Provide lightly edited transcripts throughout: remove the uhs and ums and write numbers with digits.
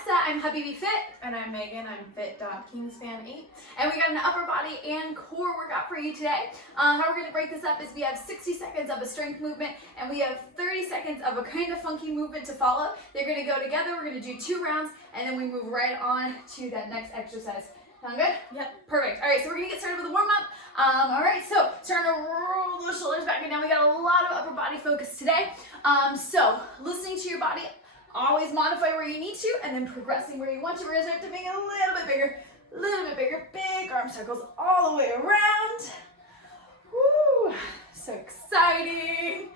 Alexa, I'm Happy Be Fit. And I'm Megan, I'm fit.kingsfan8. And we got an upper body and core workout for you today. How we're gonna break this up is we have 60 seconds of a strength movement and we have 30 seconds of a kind of funky movement to follow. They're gonna go together, we're gonna do 2 rounds, and then we move right on to that next exercise. Sound good? Yep. Perfect. All right, so we're gonna get started with a warm up. All right, so starting to roll those shoulders back and down. We got a lot of upper body focus today. So listening to your body, always modify where you need to, and then progressing where you want to. We're gonna start to make it a little bit bigger, big arm circles all the way around. Woo, so exciting.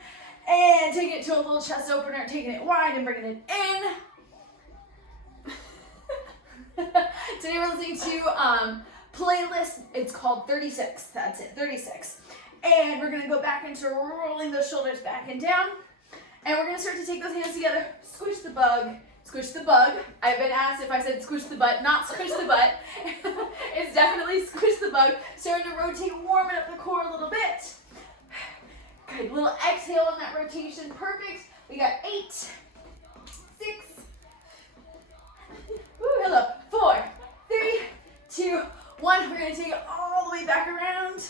And taking it to a little chest opener, taking it wide and bringing it in. Today we're listening to playlist. It's called 36. That's it, 36. And we're gonna go back into rolling those shoulders back and down. And we're gonna start to take those hands together. Squish the bug. Squish the bug. I've been asked if I said squish the butt, not squish the butt. It's definitely squish the bug. Starting to rotate, warming up the core a little bit. Good, little exhale on that rotation. Perfect. We got 8, 6, woo, hello, 4, 3, 2, 1. We're gonna take it all the way back around,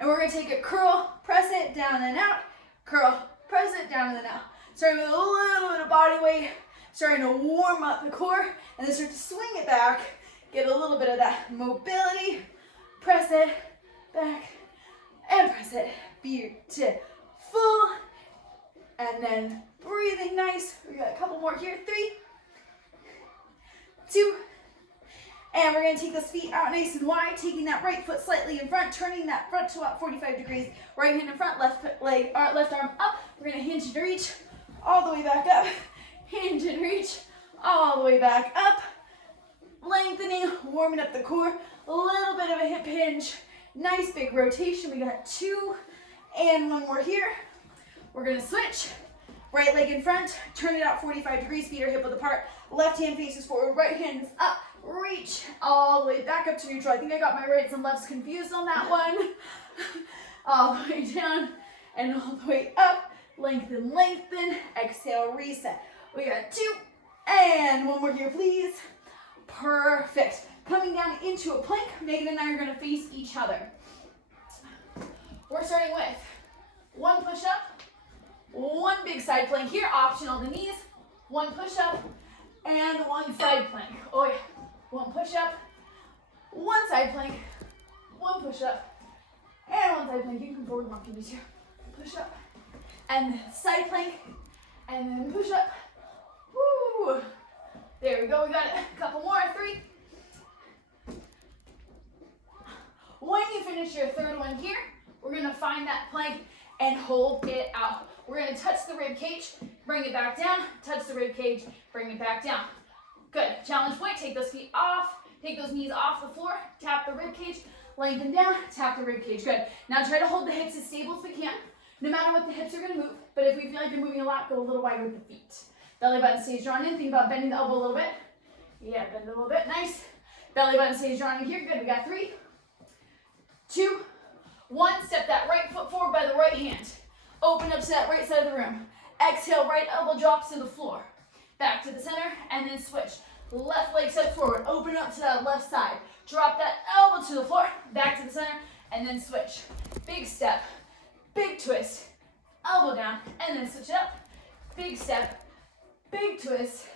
and we're gonna take it curl, press it, down and out, curl, press it, down and then out. Starting with a little bit of body weight, starting to warm up the core, and then start to swing it back, get a little bit of that mobility, press it, back, and press it, beautiful, and then breathing nice. We got a couple more here, 3, 2, and we're gonna take those feet out nice and wide, taking that right foot slightly in front, turning that front to about 45 degrees, right hand in front, left leg, left arm up. We're gonna hinge and reach all the way back up, hinge and reach all the way back up, lengthening, warming up the core, a little bit of a hip hinge, nice big rotation. We got 2 and 1 more here. We're gonna switch, right leg in front, turn it out 45 degrees, feet are hip width apart, left hand faces forward, right hand is up, reach all the way back up to neutral. I think I got my rights and lefts confused on that one. All the way down and all the way up. Lengthen, lengthen. Exhale, reset. We got 2 and 1 more here, please. Perfect. Coming down into a plank. Megan and I are going to face each other. We're starting with 1 push-up, 1 big side plank here, optional the knees, 1 push-up, and 1 side plank. Oh yeah. 1 push-up, 1 side plank, 1 push-up, and 1 side plank. You can come forward, walk into 2. Push-up, and then side plank, and then push-up. Woo! There we go. We got a couple more. 3. When you finish your 3rd one here, we're gonna find that plank and hold it out. We're gonna touch the rib cage, bring it back down, touch the rib cage, bring it back down. Good. Challenge point, take those feet off, take those knees off the floor, tap the rib cage, lengthen down, tap the rib cage. Good. Now try to hold the hips as stable as we can, no matter what the hips are gonna move, but if we feel like they're moving a lot, go a little wider with the feet. Belly button stays drawn in, think about bending the elbow a little bit. Yeah, bend a little bit, nice. Belly button stays drawn in here, good. We got 3, 2, 1. Step that right foot forward by the right hand. Open up to that right side of the room. Exhale, right elbow drops to the floor. Back to the center, and then switch. Left leg steps forward, open up to that left side. Drop that elbow to the floor, back to the center, and then switch. Big step, big twist, elbow down, and then switch it up. Big step, big twist,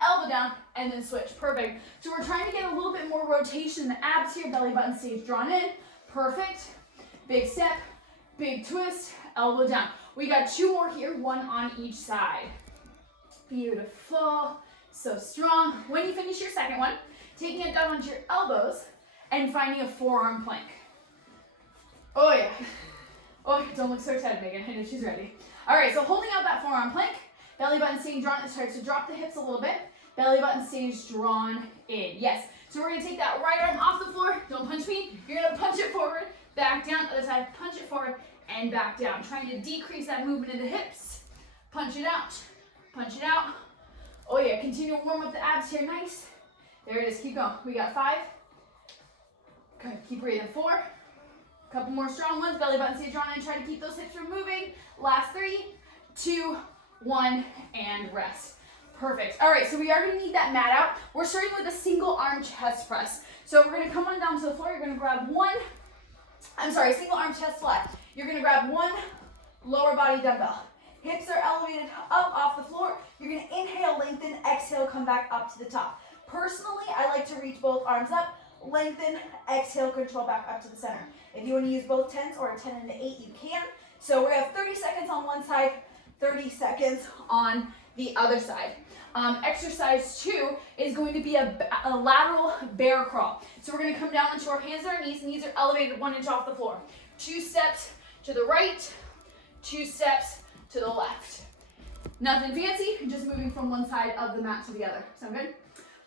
elbow down, and then switch. Perfect. So we're trying to get a little bit more rotation in the abs here. Belly button stays drawn in. Perfect. Big step, big twist, elbow down. We got 2 more here, 1 on each side. Beautiful. So strong. When you finish your 2nd one, taking it down onto your elbows and finding a forearm plank. Oh yeah. Oh, don't look so excited, Megan. I know she's ready. All right, so holding out that forearm plank, belly button staying drawn, it starts to drop the hips a little bit. Belly button stays drawn in. Yes. So we're gonna take that right arm off the floor. Don't punch me. You're gonna punch it forward, back down, other side, punch it forward, and back down. Trying to decrease that movement in the hips. Punch it out. Punch it out. Oh yeah, continue to warm up the abs here, nice. There it is, keep going. We got 5. Good, keep breathing. 4. Couple more strong ones, belly button stays drawn in, try to keep those hips from moving. Last 3, 2, 1, and rest. Perfect. All right, so we are gonna need that mat out. We're starting with a single arm chest press. So we're gonna come on down to the floor. You're gonna grab single arm chest fly. You're gonna grab one lower body dumbbell. Hips are elevated up off the floor. You're gonna inhale, lengthen, exhale, come back up to the top. Personally, I like to reach both arms up, lengthen, exhale, control back up to the center. If you wanna use both 10s or a 10 and an 8, you can. So we're gonna have 30 seconds on one side, 30 seconds on the other side. Exercise 2 is going to be a lateral bear crawl. So we're going to come down onto our hands and our knees are elevated 1 inch off the floor. 2 steps to the right, 2 steps to the left. Nothing fancy, just moving from one side of the mat to the other. Sound good?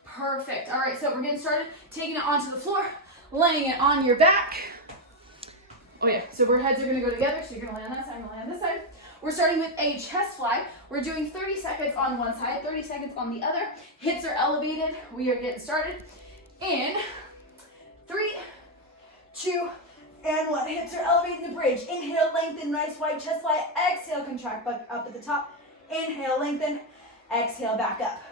Perfect. All right, so we're getting started, taking it onto the floor, laying it on your back. Oh yeah, so our heads are going to go together, so you're going to lay on that side, I'm going to lay on this side. We're starting with a chest fly. We're doing 30 seconds on one side, 30 seconds on the other. Hips are elevated. We are getting started in 3, 2, and 1. Hips are elevated in the bridge. Inhale, lengthen, nice wide chest fly. Exhale, contract back up at the top. Inhale, lengthen. Exhale, back up.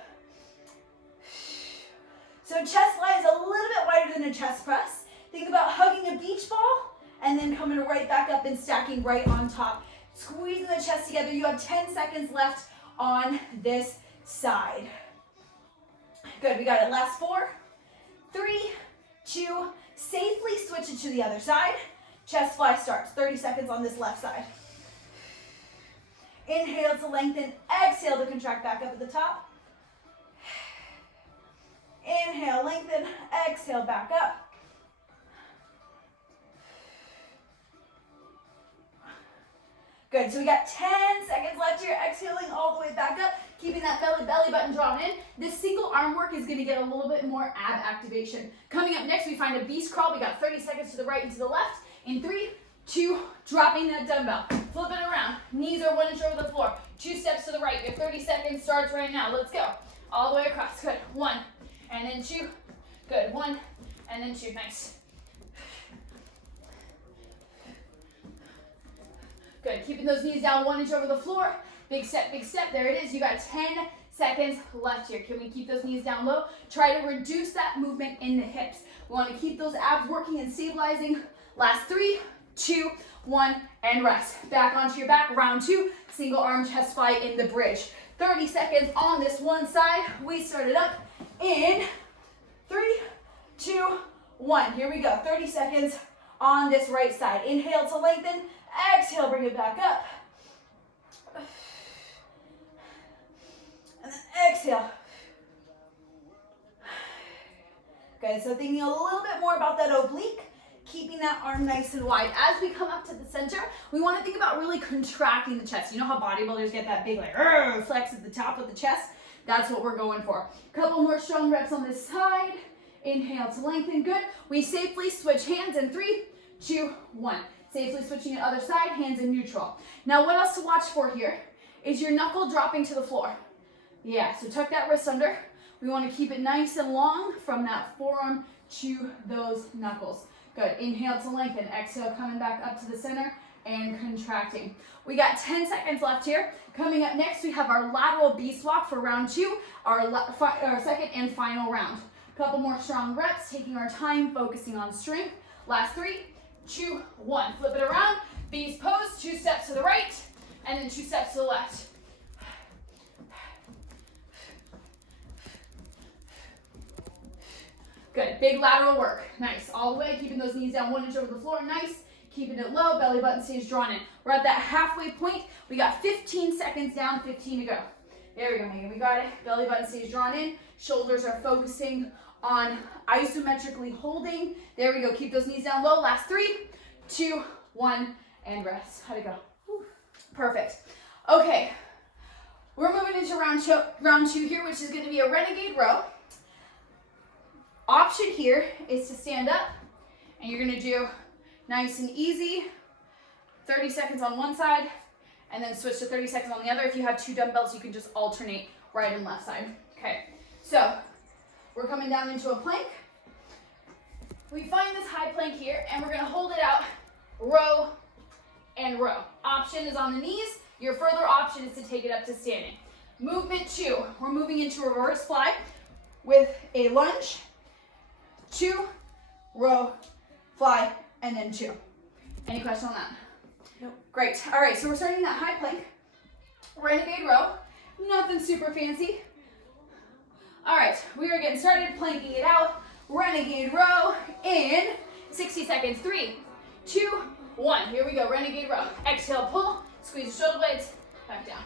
So chest fly is a little bit wider than a chest press. Think about hugging a beach ball and then coming right back up and stacking right on top. Squeezing the chest together. You have 10 seconds left on this side. Good, we got it. Last 4, 3, 2, safely switch it to the other side. Chest fly starts. 30 seconds on this left side. Inhale to lengthen. Exhale to contract back up at the top. Inhale, lengthen. Exhale, back up. Good, so we got 10 seconds left here, exhaling all the way back up, keeping that belly button drawn in. This single arm work is gonna get a little bit more ab activation. Coming up next, we find a beast crawl. We got 30 seconds to the right and to the left. In 3, 2, dropping that dumbbell. Flip it around, knees are 1 inch over the floor. 2 steps to the right, your 30 seconds starts right now. Let's go, all the way across, good. 1, and then 2, good. 1, and then 2, nice. Good, keeping those knees down 1 inch over the floor. Big step, there it is. You got 10 seconds left here. Can we keep those knees down low? Try to reduce that movement in the hips. We want to keep those abs working and stabilizing. Last 3, 2, 1, and rest. Back onto your back, round 2, single arm chest fly in the bridge. 30 seconds on this one side. We start it up in 3, 2, 1. Here we go, 30 seconds on this right side. Inhale to lengthen. Exhale, bring it back up. And then exhale. Good, so thinking a little bit more about that oblique, keeping that arm nice and wide. As we come up to the center, we want to think about really contracting the chest. You know how bodybuilders get that big like flex at the top of the chest? That's what we're going for. Couple more strong reps on this side. Inhale to lengthen, good. We safely switch hands in 3, 2, 1. Safely switching the other side, hands in neutral. Now what else to watch for here is your knuckle dropping to the floor. Yeah, so tuck that wrist under. We want to keep it nice and long from that forearm to those knuckles. Good, inhale to lengthen, exhale coming back up to the center and contracting. We got 10 seconds left here. Coming up next, we have our lateral beast walk for round 2, our second and final round. Couple more strong reps, taking our time, focusing on strength. Last 3, 2, 1. Flip it around, beast pose, 2 steps to the right, and then 2 steps to the left. Good, big lateral work. Nice, all the way, keeping those knees down 1 inch over the floor, nice. Keeping it low, belly button stays drawn in. We're at that halfway point. We got 15 seconds down, 15 to go. There we go, Megan, we got it. Belly button stays drawn in, shoulders are focusing on isometrically holding. There we go, keep those knees down low. Last 3, 2, 1, and rest. How'd it go? Whew. Perfect. Okay, we're moving into round two here, which is gonna be a renegade row. Option here is to stand up, and you're gonna do nice and easy, 30 seconds on one side, and then switch to 30 seconds on the other. If you have 2 dumbbells, you can just alternate right and left side. Okay, so we're coming down into a plank. We find this high plank here, and we're gonna hold it out, row and row. Option is on the knees. Your further option is to take it up to standing. Movement 2, we're moving into reverse fly with a lunge, 2, row, fly, and then 2. Any question on that? Nope. Great. All right, so we're starting that high plank. Renegade row. Nothing super fancy. All right, we are getting started, planking it out. Renegade row in 60 seconds. 3, 2, 1. Here we go, renegade row. Exhale, pull, squeeze the shoulder blades, back down.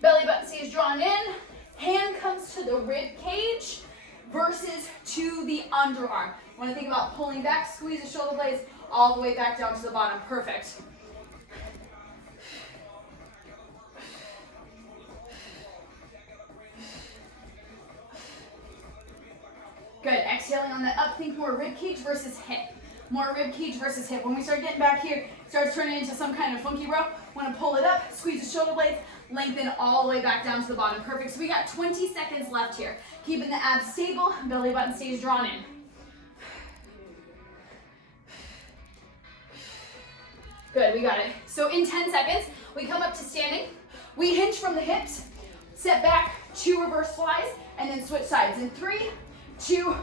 Belly button stays drawn in. Hand comes to the rib cage versus to the underarm. Want to think about pulling back, squeeze the shoulder blades all the way back down to the bottom. Perfect. Good. Exhaling on that up. Think more rib cage versus hip. More rib cage versus hip. When we start getting back here, it starts turning into some kind of funky row. Want to pull it up, squeeze the shoulder blades, lengthen all the way back down to the bottom. Perfect. So we got 20 seconds left here. Keeping the abs stable, belly button stays drawn in. Good, we got it. So in 10 seconds, we come up to standing. We hinge from the hips, step back, 2 reverse flies, and then switch sides. In 3, 2,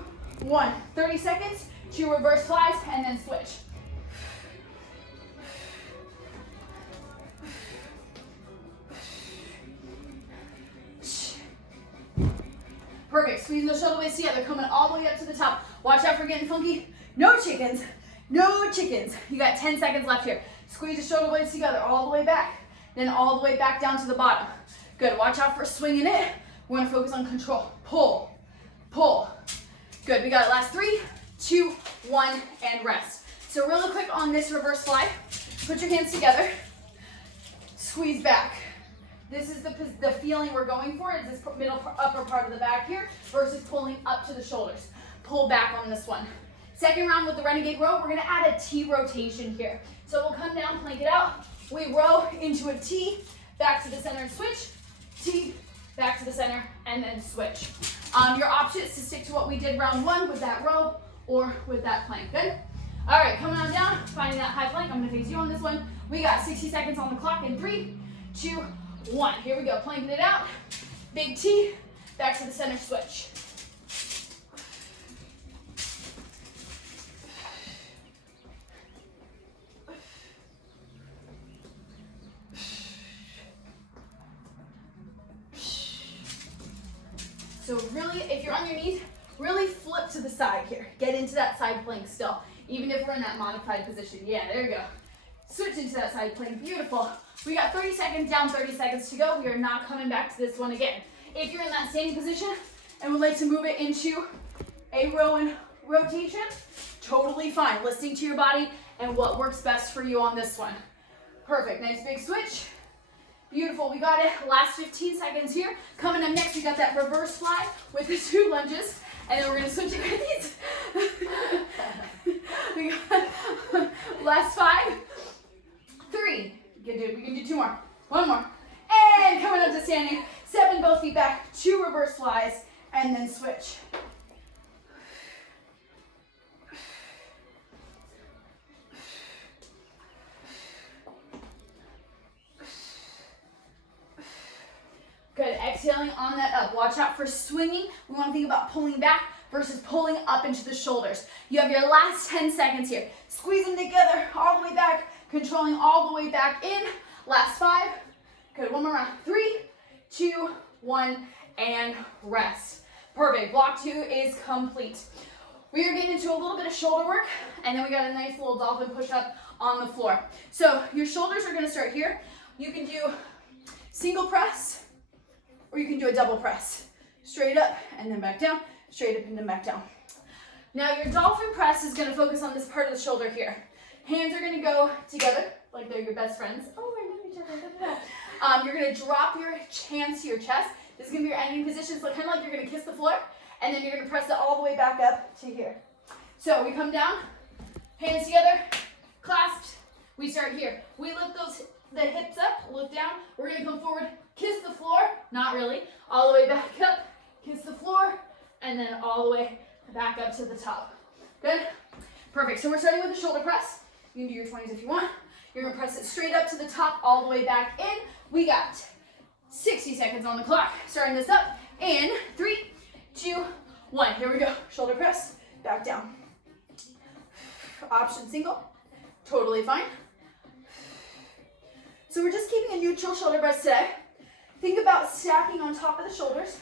1. 30 seconds, 2 reverse flies, and then switch. Perfect. Squeezing those shoulder blades together, coming all the way up to the top. Watch out for getting funky. No chickens. No chickens. You got 10 seconds left here. Squeeze the shoulder blades together all the way back, then all the way back down to the bottom. Good. Watch out for swinging it. We want to focus on control. Pull. Pull. Good. We got it. Last 3, 2, 1, and rest. So really quick on this reverse fly. Put your hands together. Squeeze back. This is the feeling we're going for, is this middle upper part of the back here versus pulling up to the shoulders. Pull back on this one. Second round with the renegade row, we're gonna add a T rotation here. So we'll come down, plank it out. We row into a T, back to the center and switch. T, back to the center, and then switch. Your option is to stick to what we did round 1 with that row or with that plank, good? All right, coming on down, finding that high plank. I'm gonna face you on this one. We got 60 seconds on the clock in 3, 2, 1. Here we go, planking it out. Big T, back to the center, switch. So really, if you're on your knees, really flip to the side here. Get into that side plank still, even if we're in that modified position. Yeah, there you go. Switch into that side plank, beautiful. We got 30 seconds down, 30 seconds to go. We are not coming back to this one again. If you're in that standing position and would like to move it into a row and rotation, totally fine. Listening to your body and what works best for you on this one. Perfect, nice big switch. Beautiful, we got it. Last 15 seconds here. Coming up next, we got that reverse fly with the 2 lunges, and then we're gonna switch it with these. We got last 5, 3. We can do 2 more. 1 more. And coming up to standing, stepping both feet back, 2 reverse flies, and then switch. Good, exhaling on that up. Watch out for swinging. We want to think about pulling back versus pulling up into the shoulders. You have your last 10 seconds here. Squeeze them together all the way back, controlling all the way back in. Last 5. Good, 1 more round. 3, 2, 1, and rest. Perfect, block 2 is complete. We are getting into a little bit of shoulder work, and then we got a nice little dolphin push-up on the floor. So your shoulders are gonna start here. You can do single press, or you can do a double press. Straight up and then back down, straight up and then back down. Now your dolphin press is gonna focus on this part of the shoulder here. Hands are gonna go together, like they're your best friends. Oh, I love each other. You're gonna drop your hands to your chest. This is gonna be your ending position, so kind of like you're gonna kiss the floor, and then you're gonna press it all the way back up to here. So we come down, hands together, clasped. We start here. We lift the hips up, look down. We're gonna come forward, kiss the floor, not really, all the way back up, kiss the floor, and then all the way back up to the top. Good? Perfect. So we're starting with the shoulder press. You can do your 20s if you want. You're gonna press it straight up to the top, all the way back in. We got 60 seconds on the clock. Starting this up in 3, 2, 1. Here we go. Shoulder press, back down. Option single, totally fine. So we're just keeping a neutral shoulder press today. Think about stacking on top of the shoulders,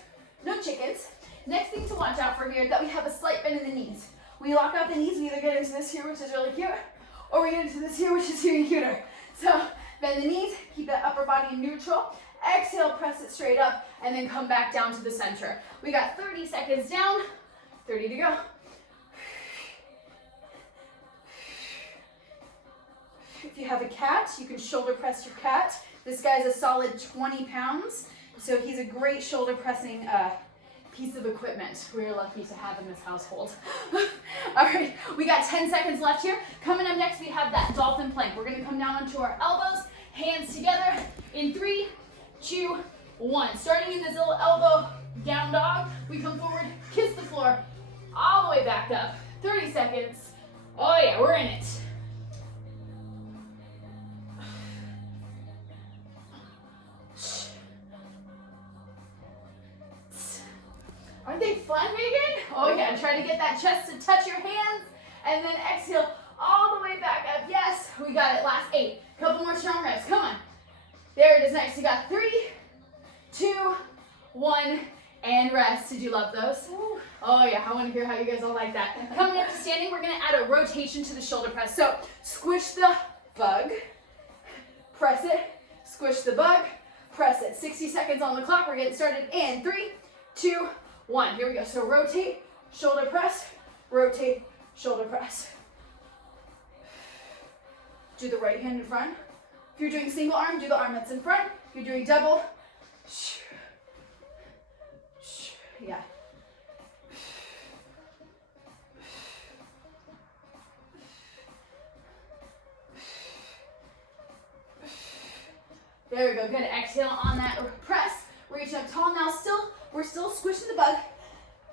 no chickens. Next thing to watch out for here is that we have a slight bend in the knees. When you lock out the knees, we either get into this here, which is really cute, or we get into this here, which is even cuter. So bend the knees, keep that upper body neutral. Exhale, press it straight up, and then come back down to the center. We got 30 seconds down, 30 to go. If you have a cat, you can shoulder press your cat. This guy's a solid 20 pounds, so he's a great shoulder pressing piece of equipment we're lucky to have in this household. All right, we got 10 seconds left here. Coming up next, we have that dolphin plank. We're gonna come down onto our elbows, hands together in 3, 2, 1. Starting in this little elbow down dog, we come forward, kiss the floor, all the way back up. 30 seconds. Oh yeah, we're in it. Aren't they fun, Megan? Oh yeah, try to get that chest to touch your hands, and then exhale all the way back up. Yes, we got it. Last 8. Couple more strong reps. Come on. There it is. Next, you got 3, 2, 1, and rest. Did you love those? Oh yeah, I want to hear how you guys all like that. Coming up to standing, we're gonna add a rotation to the shoulder press. So squish the bug, press it, squish the bug, press it. 60 seconds on the clock. We're getting started in 3, 2, 1. Here we go. So rotate, shoulder press, rotate, shoulder press. Do the right hand in front. If you're doing single arm, do the arm that's in front. If you're doing double, yeah. There we go. Good. Exhale on that press. Reach up tall. Now we're still squishing the bug.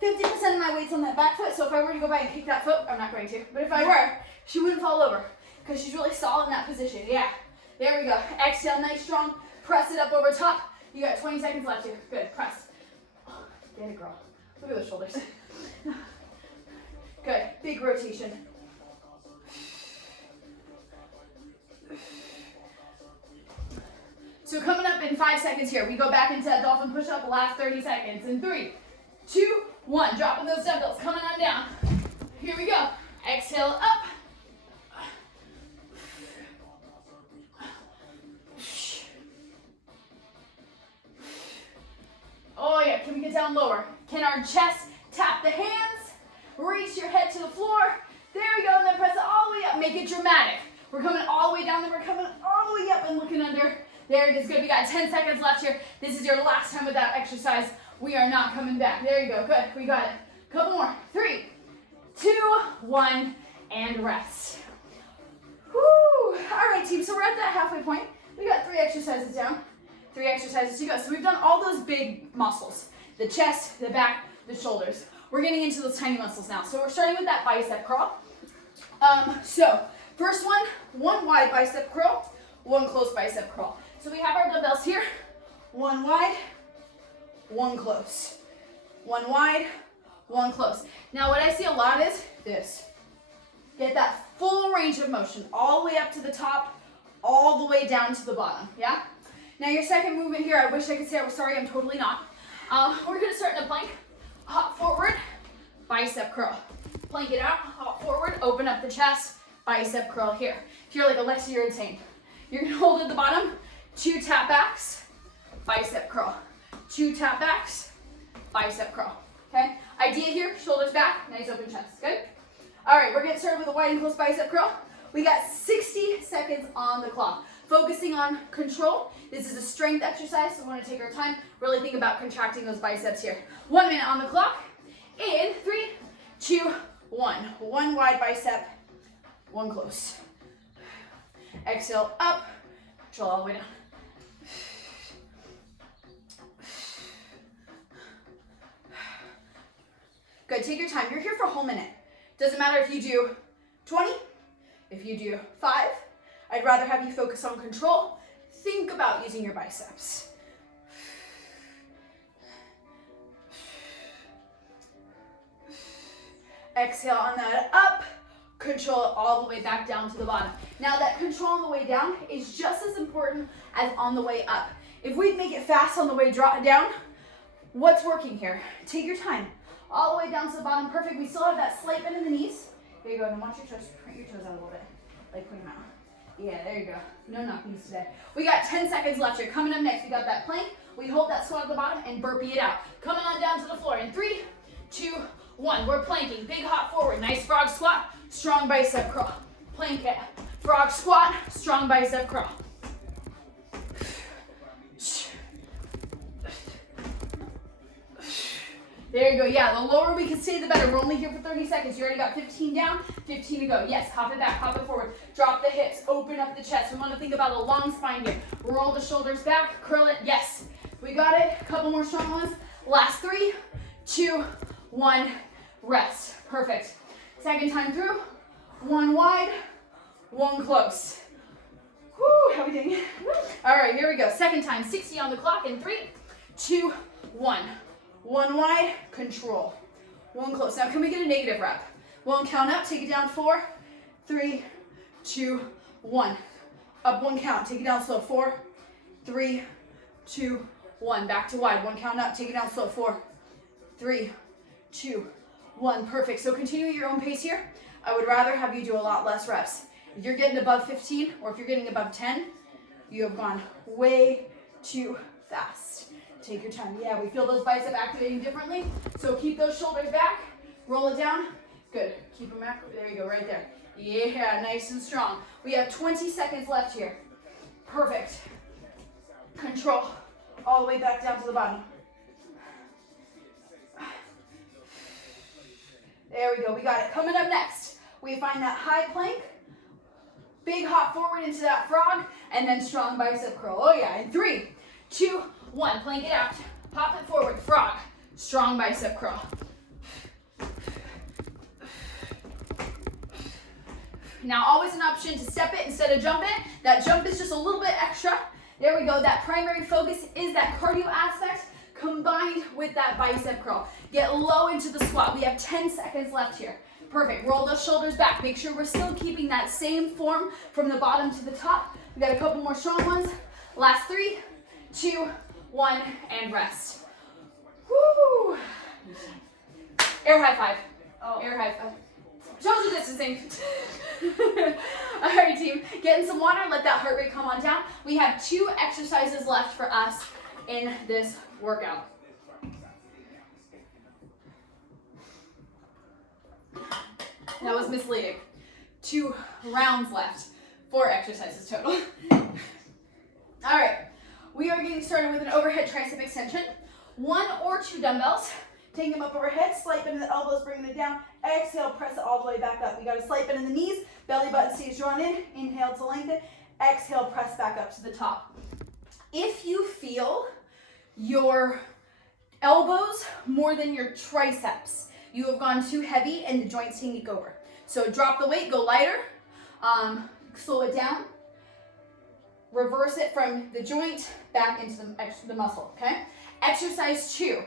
50% of my weight's on that back foot, so if I were to go by and kick that foot, I'm not going to, but if I were, she wouldn't fall over because she's really solid in that position. Yeah. There we go. Exhale, nice strong. Press it up over top. You got 20 seconds left here. Good. Press. Get it, girl. Look at those shoulders. Good. Big rotation. So coming up in 5 seconds here, we go back into that dolphin push-up, last 30 seconds. In 3, 2, 1. Dropping those dumbbells, coming on down. Here we go. Exhale up. Oh yeah, can we get down lower? Can our chest tap the hands? Reach your head to the floor. There we go, and then press it all the way up. Make it dramatic. We're coming all the way down, then we're coming all the way up and looking under. There it is. Good. We got 10 seconds left here. This is your last time with that exercise. We are not coming back. There you go. Good. We got it. Couple more. 3, 2, 1, and rest. Woo. All right, team. So we're at that halfway point. We got 3 exercises down. 3 exercises to go. So we've done all those big muscles. The chest, the back, the shoulders. We're getting into those tiny muscles now. So we're starting with that bicep curl. So first one wide bicep curl, 1 close bicep curl. So we have our dumbbells here. 1 wide, 1 close. 1 wide, 1 close. Now what I see a lot is this. Get that full range of motion all the way up to the top, all the way down to the bottom, yeah? Now your second movement here, I wish I could say I was sorry, I'm totally not. We're gonna start in a plank. Hop forward, bicep curl. Plank it out, hop forward, open up the chest, bicep curl here. If you're like Alexa, you're insane. You're gonna hold at the bottom, 2 tap backs, bicep curl. 2 tap backs, bicep curl, okay? Idea here, shoulders back, nice open chest, good? All right, we're getting started with a wide and close bicep curl. We got 60 seconds on the clock. Focusing on control. This is a strength exercise, so we want to take our time, really think about contracting those biceps here. 1 minute on the clock. In 3, 2, 1. 1 wide bicep, 1 close. Exhale up, control all the way down. Good, take your time. You're here for a whole minute. Doesn't matter if you do 20, if you do 5. I'd rather have you focus on control. Think about using your biceps. Exhale on that up. Control it all the way back down to the bottom. Now that control on the way down is just as important as on the way up. If we make it fast on the way down, what's working here? Take your time. All the way down to the bottom, perfect. We still have that slight bend in the knees. There you go, and watch your toes, point your toes out a little bit. Like point them out. Yeah, there you go. No knockings today. We got 10 seconds left here. Coming up next, we got that plank. We hold that squat at the bottom and burpee it out. Coming on down to the floor in 3, 2, 1. We're planking. Big hop forward. Nice frog squat. Strong bicep curl. Plank it. Frog squat. Strong bicep curl. There you go. Yeah, the lower we can stay, the better. We're only here for 30 seconds. You already got 15 down, 15 to go. Yes, hop it back, hop it forward. Drop the hips, open up the chest. We want to think about a long spine here. Roll the shoulders back, curl it. Yes, we got it. A couple more strong ones. Last 3, 2, 1, rest. Perfect. Second time through. 1 wide, 1 close. Whoo, how are we doing? All right, here we go. Second time, 60 on the clock in 3, 2, 1. 1 wide, control. 1 close. Now can we get a negative rep? 1 count up, take it down 4, 3, 2, 1. Up 1 count, take it down slow. 4, 3, 2, 1. Back to wide. 1 count up, take it down slow. 4, 3, 2, 1. Perfect. So continue at your own pace here. I would rather have you do a lot less reps. If you're getting above 15 or if you're getting above 10, you have gone way too fast. Take your time. Yeah, we feel those biceps activating differently. So keep those shoulders back. Roll it down. Good. Keep them back. There you go, right there. Yeah, nice and strong. We have 20 seconds left here. Perfect. Control. All the way back down to the bottom. There we go. We got it. Coming up next, we find that high plank. Big hop forward into that frog. And then strong bicep curl. Oh, yeah. In 3, 2, 1, plank it out, pop it forward, frog, strong bicep curl. Now always an option to step it instead of jump it. That jump is just a little bit extra. There we go, that primary focus is that cardio aspect combined with that bicep curl. Get low into the squat. We have 10 seconds left here. Perfect, roll those shoulders back. Make sure we're still keeping that same form from the bottom to the top. We got a couple more strong ones. Last 3, 2, 1, and rest. Woo! Air high five. Oh. Air high five. Social distancing. All right, team. Get in some water. Let that heart rate come on down. We have 2 exercises left for us in this workout. That was misleading. 2 rounds left. 4 exercises total. All right. We are getting started with an overhead tricep extension. 1 or 2 dumbbells. Take them up overhead, slight bend in the elbows, bringing it down. Exhale, press it all the way back up. We got a slight bend in the knees, belly button stays drawn in. Inhale to lengthen. Exhale, press back up to the top. If you feel your elbows more than your triceps, you have gone too heavy and the joints take over. So drop the weight, go lighter, slow it down. Reverse it from the joint back into the muscle, okay? Exercise 2.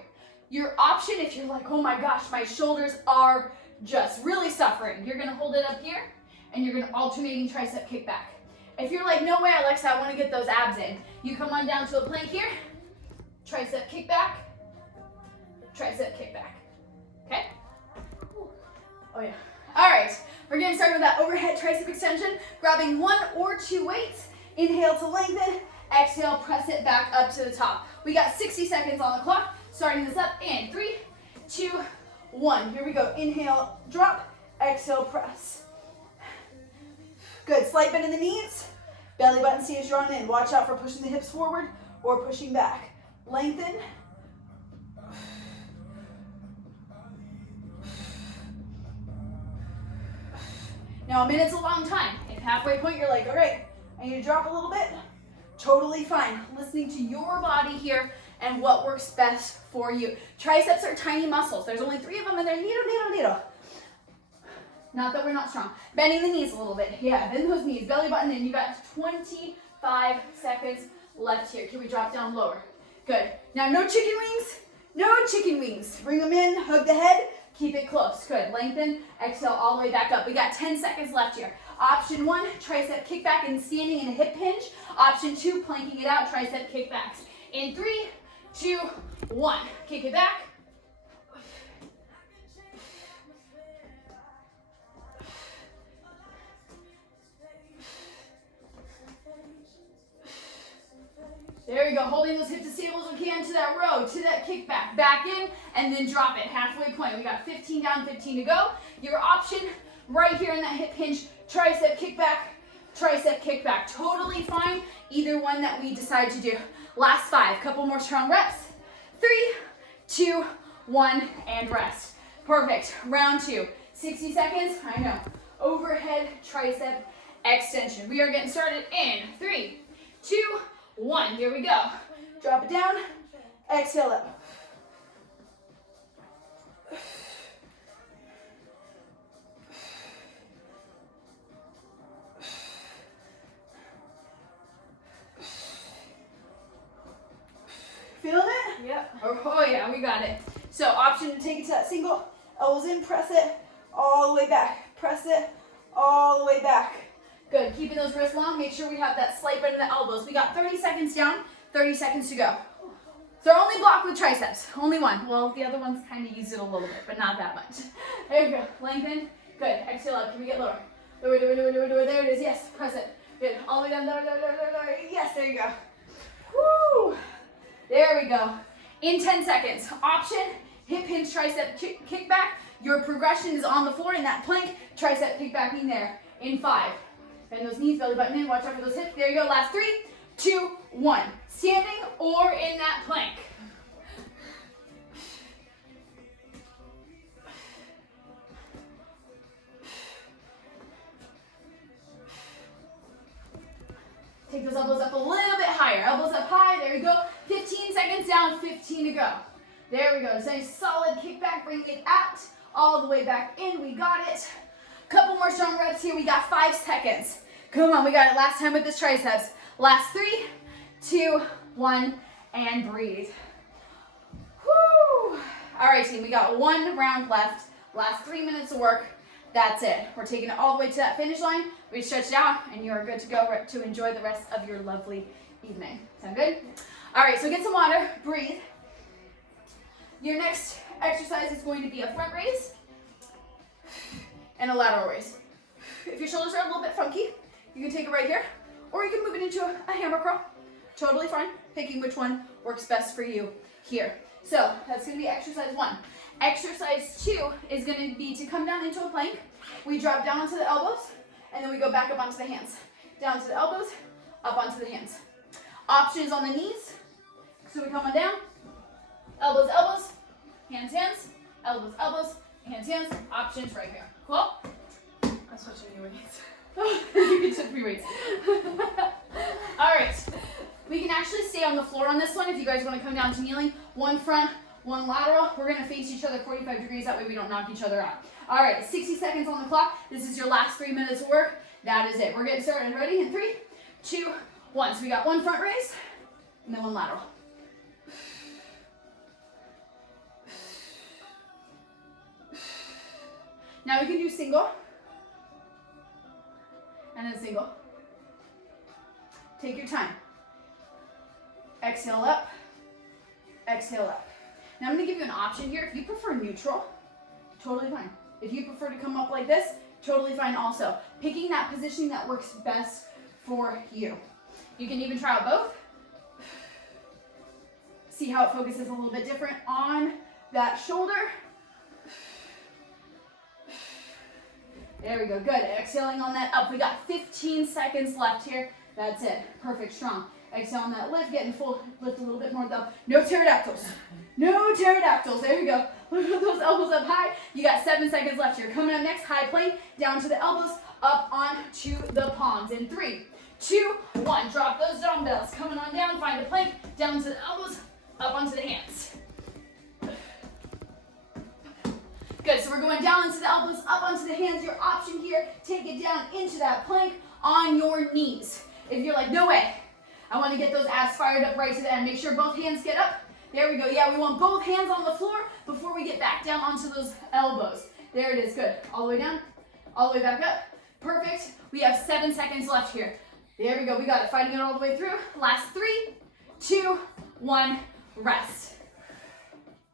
Your option, if you're like, oh my gosh, my shoulders are just really suffering, you're gonna hold it up here and you're gonna alternating tricep kick back. If you're like, no way, Alexa, I wanna get those abs in, you come on down to a plank here, tricep kick back, tricep kick back, okay? Oh yeah. All right, we're getting started with that overhead tricep extension, grabbing 1 or 2 weights. Inhale to lengthen, exhale, press it back up to the top. We got 60 seconds on the clock, starting this up in 3, 2, 1. Here we go. Inhale, drop, exhale, press. Good, slight bend in the knees, belly button stays drawn in. Watch out for pushing the hips forward or pushing back. Lengthen. Now a minute's a long time. If halfway point you're like, all right, I need to drop a little bit, totally fine. Listening to your body here and what works best for you. Triceps are tiny muscles. There's only 3 of them and they're needle. Not that we're not strong. Bending the knees a little bit. Yeah, bend those knees, belly button in. You got 25 seconds left here. Can we drop down lower? Good. Now no chicken wings. No chicken wings. Bring them in, hug the head, keep it close. Good. Lengthen, exhale all the way back up. We got 10 seconds left here. Option 1, tricep kickback and standing in a hip hinge. Option 2, planking it out, tricep kickbacks. In 3, 2, 1. Kick it back. There you go, holding those hips as stable as we can to that row, to that kickback. Back in, and then drop it, halfway point. We got 15 down, 15 to go. Your option right here in that hip hinge, tricep kickback. Totally fine, either one that we decide to do. Last 5, couple more strong reps. 3, 2, 1, and rest. Perfect, round 2. 60 seconds, I know. Overhead tricep extension. We are getting started in 3, 2, 1, here we go. Drop it down, exhale up. Feeling it? Yep. Oh yeah, we got it. So option to take it to that single, elbows in, press it all the way back. Press it all the way back. Good, keeping those wrists long, make sure we have that slight bend in the elbows. We got 30 seconds down, 30 seconds to go. So only block with triceps, only one. Well, the other ones kind of use it a little bit, but not that much. There you go, lengthen, good, exhale up, can we get lower? Lower, there it is, yes, press it. Good, all the way down, lower, yes, there you go. Woo! There we go. In 10 seconds, option, hip hinge, tricep kickback. Your progression is on the floor in that plank, tricep kickbacking there. In 5. Bend those knees, belly button in, watch out for those hips. There you go, last 3, 2, 1. Standing or in that plank. Take those elbows up a little bit higher. Elbows up high, there you go. 15 seconds down, 15 to go. There we go, nice solid kickback, bring it out, all the way back in, we got it. Couple more strong reps here, we got 5 seconds. Come on, we got it last time with this triceps. Last 3, 2, 1, and breathe. Woo! All right, team, we got 1 round left. Last 3 minutes of work. That's it. We're taking it all the way to that finish line. We stretch it out, and you are good to go to enjoy the rest of your lovely evening. Sound good? All right, so get some water, breathe. Your next exercise is going to be a front raise and a lateral raise. If your shoulders are a little bit funky, you can take it right here, or you can move it into a hammer curl. Totally fine, picking which one works best for you here. So that's gonna be exercise 1. Exercise 2 is gonna be to come down into a plank. We drop down onto the elbows, and then we go back up onto the hands. Down to the elbows, up onto the hands. Options on the knees. So we come on down, elbows, elbows, hands, hands, elbows, elbows, hands, hands. Options right here. Cool? I'm switching your weights. You can switch me weights. All right. We can actually stay on the floor on this one if you guys want to come down to kneeling. 1 front, 1 lateral. We're going to face each other 45 degrees. That way we don't knock each other out. All right, 60 seconds on the clock. This is your last 3 minutes of work. That is it. We're getting started. Ready? In 3, 2, 1. So we got 1 front raise and then 1 lateral. Now we can do single and then single. Take your time. Exhale up, exhale up. Now I'm gonna give you an option here. If you prefer neutral, totally fine. If you prefer to come up like this, totally fine also. Picking that positioning that works best for you. You can even try out both. See how it focuses a little bit different on that shoulder. There we go, good. Exhaling on that up. We got 15 seconds left here. That's it, perfect, strong. Exhale on that lift, getting full, lift a little bit more though. No pterodactyls, no pterodactyls. There we go. Those elbows up high. You got 7 seconds left here. Coming up next, high plank, down to the elbows, up onto the palms. In 3, 2, 1. Drop those dumbbells. Coming on down, find a plank, down to the elbows, up onto the hands. Good, so we're going down into the elbows, up onto the hands. Your option here, take it down into that plank on your knees. If you're like, no way, I want to get those abs fired up right to the end. Make sure both hands get up. There we go. Yeah, we want both hands on the floor before we get back down onto those elbows. There it is, good. All the way down, all the way back up. Perfect. We have 7 seconds left here. There we go, we got it. Fighting it all the way through. Last 3, 2, 1, rest.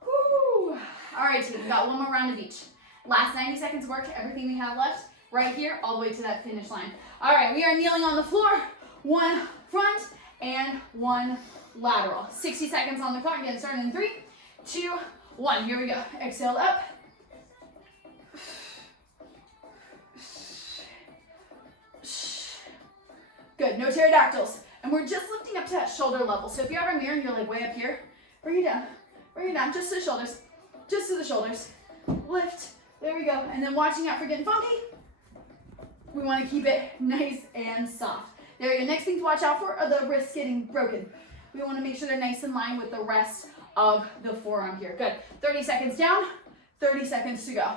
Woo. All right, team, we got one more round of each. Last 90 seconds work, everything we have left, right here, all the way to that finish line. All right, we are kneeling on the floor. 1 front and 1 lateral. 60 seconds on the clock, getting started in 3, 2, 1. Here we go. Exhale up. Good, no pterodactyls. And we're just lifting up to that shoulder level. So if you have a mirror and you're like way up here, bring it down, just to the shoulders, just to the shoulders. Lift, there we go. And then watching out for getting funky. We want to keep it nice and soft. There we go. Next thing to watch out for are the wrists getting broken. We want to make sure they're nice in line with the rest of the forearm here. Good, 30 seconds down, 30 seconds to go.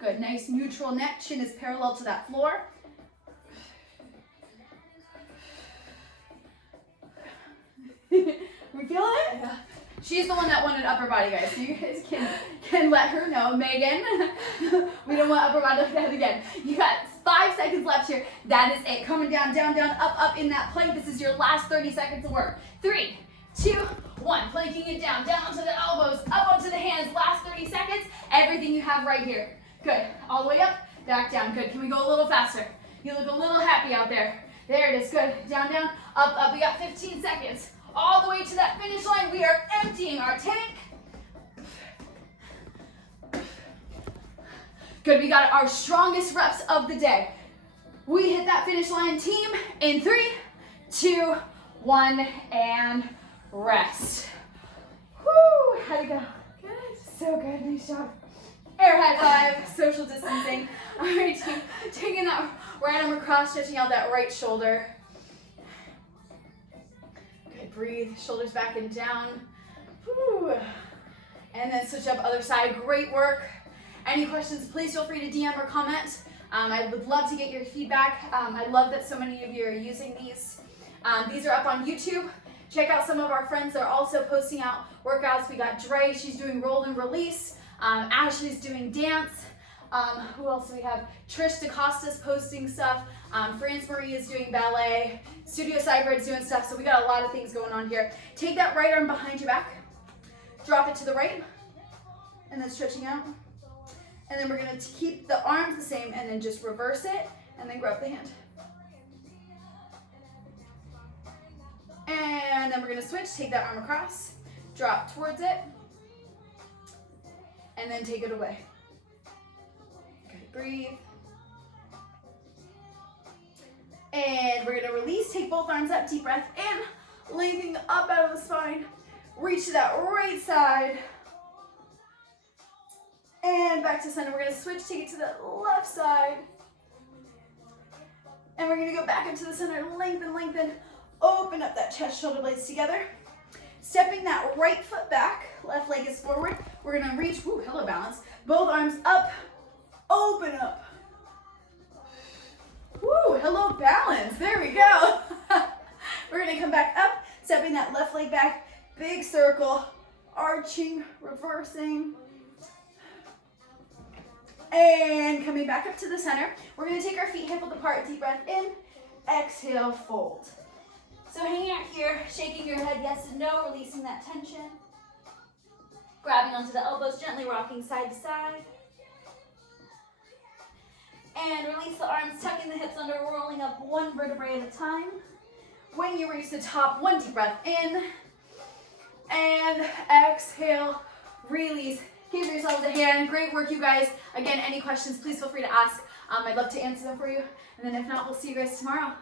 Good, nice neutral neck, chin is parallel to that floor. We feeling it? Yeah. She's the one that wanted upper body, guys. So you guys can let her know. Megan, we don't want upper body again. You got 5 seconds left here. That is it. Coming down, down, down, up, up in that plank. This is your last 30 seconds of work. 3, 2, 1. Planking it down, down onto the elbows, up onto the hands. Last 30 seconds. Everything you have right here. Good. All the way up, back down. Good. Can we go a little faster? You look a little happy out there. There it is. Good. Down, down, up, up. We got 15 seconds. All the way to that finish line. We are emptying our tank. Good. We got our strongest reps of the day. We hit that finish line, team, in 3, 2, 1, and rest. Woo! How'd it go? Good. So good. Nice job. Air high five, social distancing. All right, team, taking that right arm across, stretching out that right shoulder. Good, breathe, shoulders back and down. Whew. And then switch up other side, great work. Any questions, please feel free to DM or comment. I would love to get your feedback. I love that so many of you are using these. These are up on YouTube. Check out some of our friends. They're also posting out workouts. We got Dre, she's doing roll and release. Ashley's doing dance. Who else do we have? Trish DeCosta's posting stuff. France Marie is doing ballet. Studio Cyber's doing stuff. So we got a lot of things going on here. Take that right arm behind your back. Drop it to the right. And then stretching out. And then we're going to keep the arms the same and then just reverse it and then grab the hand. And then we're going to switch. Take that arm across. Drop towards it. And then take it away. Okay, breathe. And we're gonna release, take both arms up, deep breath in, lengthening up out of the spine. Reach to that right side. And back to center. We're gonna switch, take it to the left side. And we're gonna go back up to the center, lengthen, lengthen. Open up that chest, shoulder blades together. Stepping that right foot back, left leg is forward. We're gonna reach, whoo, hello balance. Both arms up, open up. Woo, hello balance, there we go. We're gonna come back up, stepping that left leg back, big circle, arching, reversing. And coming back up to the center. We're gonna take our feet hip width apart, deep breath in, exhale, fold. So hanging out here, shaking your head yes and no, releasing that tension. Grabbing onto the elbows, gently rocking side to side. And release the arms, tucking the hips under, rolling up one vertebrae at a time. When you reach the top, one deep breath in. And exhale, release. Give yourselves a hand. Great work, you guys. Again, any questions, please feel free to ask. I'd love to answer them for you. And then if not, we'll see you guys tomorrow.